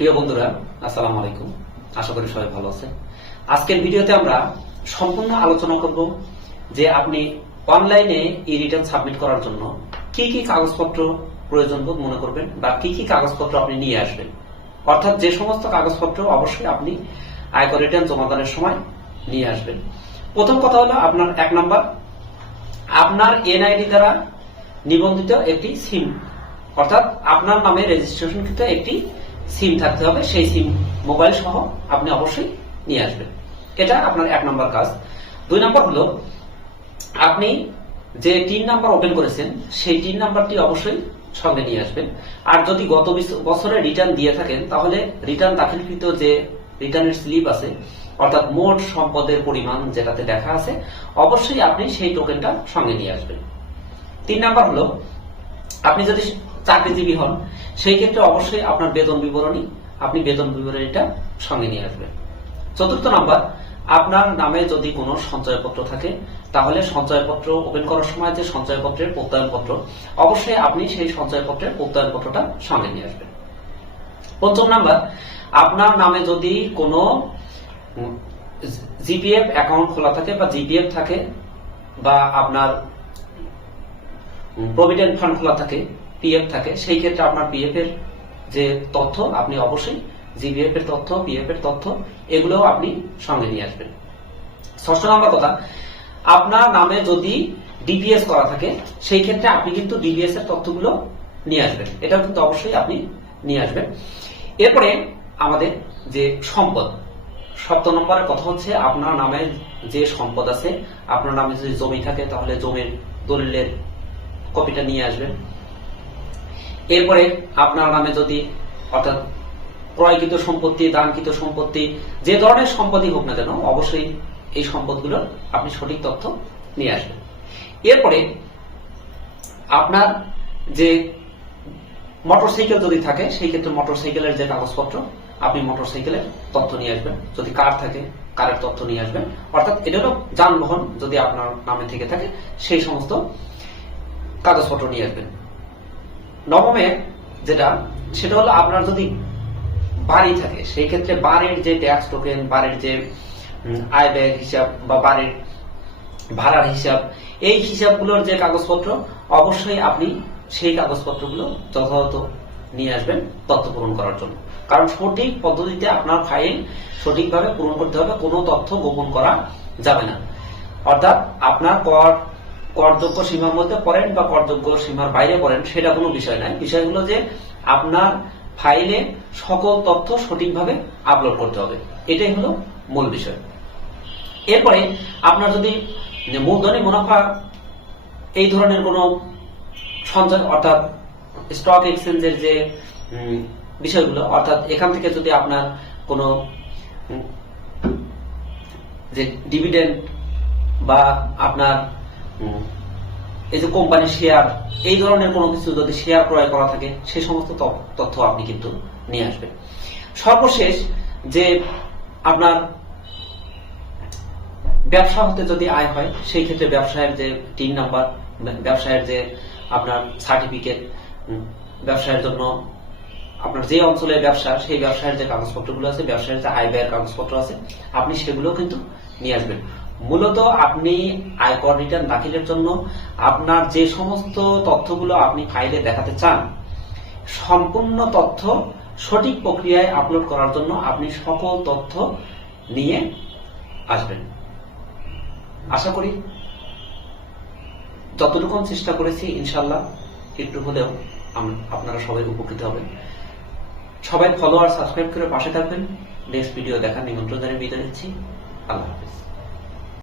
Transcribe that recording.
প্রিয় বন্ধুরা, আসসালামু আলাইকুম। আশা করি সবাই ভালো আছে আজকের ভিডিওতে আমরা সম্পূর্ণ আলোচনা করব যে আপনি অনলাইনে ই রিটার্ন সাবমিট করার জন্য কি কি কাগজপত্র প্রয়োজন বোধ মনে করবেন বা কি কি কাগজপত্র আপনি নিয়ে আসবেন। অর্থাৎ যে সমস্ত কাগজপত্র অবশ্যই আপনি আয়কর রিটার্ন জমাদানের সময় নিয়ে আসবেন। প্রথম কথা হলো আপনার এক নাম্বার, আপনার এনআইডি দ্বারা নিবন্ধিত একটি সিম অর্থাৎ আপনার নামে রেজিস্ট্রেশন রেজিস্ট্রেশনকৃত একটি সিম থাকতে হবে, সেই সিম মোবাইল সহ আপনি অবশ্যই নিয়ে আসবেন। এটা আপনার এক নম্বর কাজ। দুই নম্বর হলো, আপনি যে টিন নাম্বার ওপেন করেছেন, সেই টিন নাম্বারটি অবশ্যই সঙ্গে নিয়ে আসবেন। আর যদি গত বছরে রিটার্ন দিয়ে থাকেন, তাহলে রিটার্ন দাখিলকৃত যে রিটার্নের স্লিপ আছে, অর্থাৎ মোট সম্পদের পরিমাণ যেটাতে দেখা আছে, অবশ্যই আপনি সেই টোকেনটা সঙ্গে নিয়ে আসবেন। তিন নাম্বার হলো, আপনি যদি চাকরিজীবী হন, সেই ক্ষেত্রে অবশ্যই আপনার বেতন বিবরণী, আপনি বেতন বিবরণীটা সঙ্গে নিয়ে আসবেন। চতুর্থ নাম্বার, আপনার নামে যদি কোনো সঞ্চয়পত্র থাকে, তাহলে সঞ্চয়পত্র ওপেন করার সময় যে সঞ্চয়পত্রের প্রত্যয়নপত্র, অবশ্যই আপনি সেই সঞ্চয়পত্রের প্রত্যয়নপত্রটা সঙ্গে নিয়ে আসবেন। পঞ্চম নাম্বার, আপনার নামে যদি কোনো জিপিএফ অ্যাকাউন্ট খোলা থাকে বা জিপিএফ থাকে বা আপনার প্রভিডেন্ট ফান্ড খোলা থাকে পিএফ থাকে, সেই ক্ষেত্রে আপনার পিএফ এর যে তথ্য, আপনি অবশ্যই জিপিএফ এর তথ্য পিএফ এর তথ্য, এগুলোও আপনি সঙ্গে নিয়ে আসবেন। ষষ্ঠ নম্বর কথা, আপনার নামে যদি ডিপিএস করা থাকে, সেই ক্ষেত্রে আপনি কিন্তু ডিপিএস এর তথ্যগুলো নিয়ে আসবেন। এটাও কিন্তু অবশ্যই আপনি নিয়ে আসবেন। এরপরে আমাদের যে সম্পদ, সপ্তম নম্বরের কথা হচ্ছে আপনার নামে যে সম্পদ আছে, আপনার নামে যদি জমি থাকে, তাহলে জমির দলিলের কপিটা নিয়ে আসবেন। এরপরে আপনার নামে যদি, অর্থাৎ ক্রয়কৃত সম্পত্তি, দানকৃত সম্পত্তি, যে ধরনের সম্পদই হোক না কেন, অবশ্যই এই সম্পদগুলোর আপনি সঠিক তথ্য নিয়ে আসবেন। এরপরে আপনার যে মোটরসাইকেল যদি থাকে, সেই ক্ষেত্রে মোটরসাইকেলের যে কাগজপত্র, আপনি মোটরসাইকেলের তথ্য নিয়ে আসবেন। যদি কার থাকে, কারের তথ্য নিয়ে আসবেন। অর্থাৎ এটা হলো যানবাহন যদি আপনার নামে থেকে থাকে, সেই সমস্ত কাগজপত্র নিয়ে আসবেন। নবমে যেটা, সেটা হলো আপনার যদি বাড়ি থাকে, সেই ক্ষেত্রে বাড়ির যে ট্যাক্স টোকেন বাড়ির যে আয় ব্যয় হিসাব বা বাড়ির ভাড়ার হিসাব, এই হিসাবগুলোর যে কাগজপত্র, অবশ্যই আপনি সেই কাগজপত্রগুলো যথাযথ নিয়ে আসবেন তথ্য পূরণ করার জন্য। কারণ সঠিক পদ্ধতিতে আপনার ফাইল সঠিকভাবে পূরণ করতে হবে, কোনো তথ্য গোপন করা যাবে না। অর্থাৎ আপনার কর করযোগ্য সীমার মধ্যে পড়েন বা করযোগ্য সীমার বাইরে পড়েন, সেটা কোনো বিষয় নয় বিষয় হলো যে আপনার ফাইলে সকল তথ্য সঠিকভাবে আপলোড করতে হবে। এটাই হলো মূল বিষয়। এরপরে আপনার যদি মূলধনী মুনাফা এই ধরনের কোনো সঞ্চয়, অর্থাৎ স্টক এক্সচেঞ্জের যে বিষয়গুলো, অর্থাৎ এখান থেকে যদি আপনার কোনো যে ডিভিডেন্ড বা আপনার এই যে কোম্পানির শেয়ার এই ধরনের কোনো কিছু যদি শেয়ার ক্রয় করা থাকে সেই সমস্ত তথ্য আপনি কিন্তু নিয়ে আসবেন। সর্বশেষ যে আপনার ব্যবসা হতে যদি আয় হয়, সেই ক্ষেত্রে ব্যবসায়ের যে টিন নাম্বার ব্যবসায়ের যে আপনার সার্টিফিকেট ব্যবসায়ের জন্য আপনার যে অঞ্চলে ব্যবসা, সেই ব্যবসায়ের যে কাগজপত্রগুলো আছে, ব্যবসায়ের যে আয় ব্যয়ের কাগজপত্র আছে, আপনি সেগুলো কিন্তু নিয়ে আসবেন। মূলত আপনি আয়কর রিটার্ন দাখিলের জন্য আপনার যে সমস্ত তথ্যগুলো আপনি ফাইলে দেখাতে চান, সম্পূর্ণ তথ্য সঠিক প্রক্রিয়ায় আপলোড করার জন্য আপনি সকল তথ্য নিয়ে আসবেন। আশা করি যতটুকু চেষ্টা করেছি ইনশাল্লাহ একটু হলেও আপনারা সবাই উপকৃত হবেন। সবাই ফলো আর সাবস্ক্রাইব করে পাশে থাকবেন। নেক্সট ভিডিও দেখার নিমন্ত্রণ জানিয়ে বিদায় নিচ্ছি। আল্লাহ হাফিজ।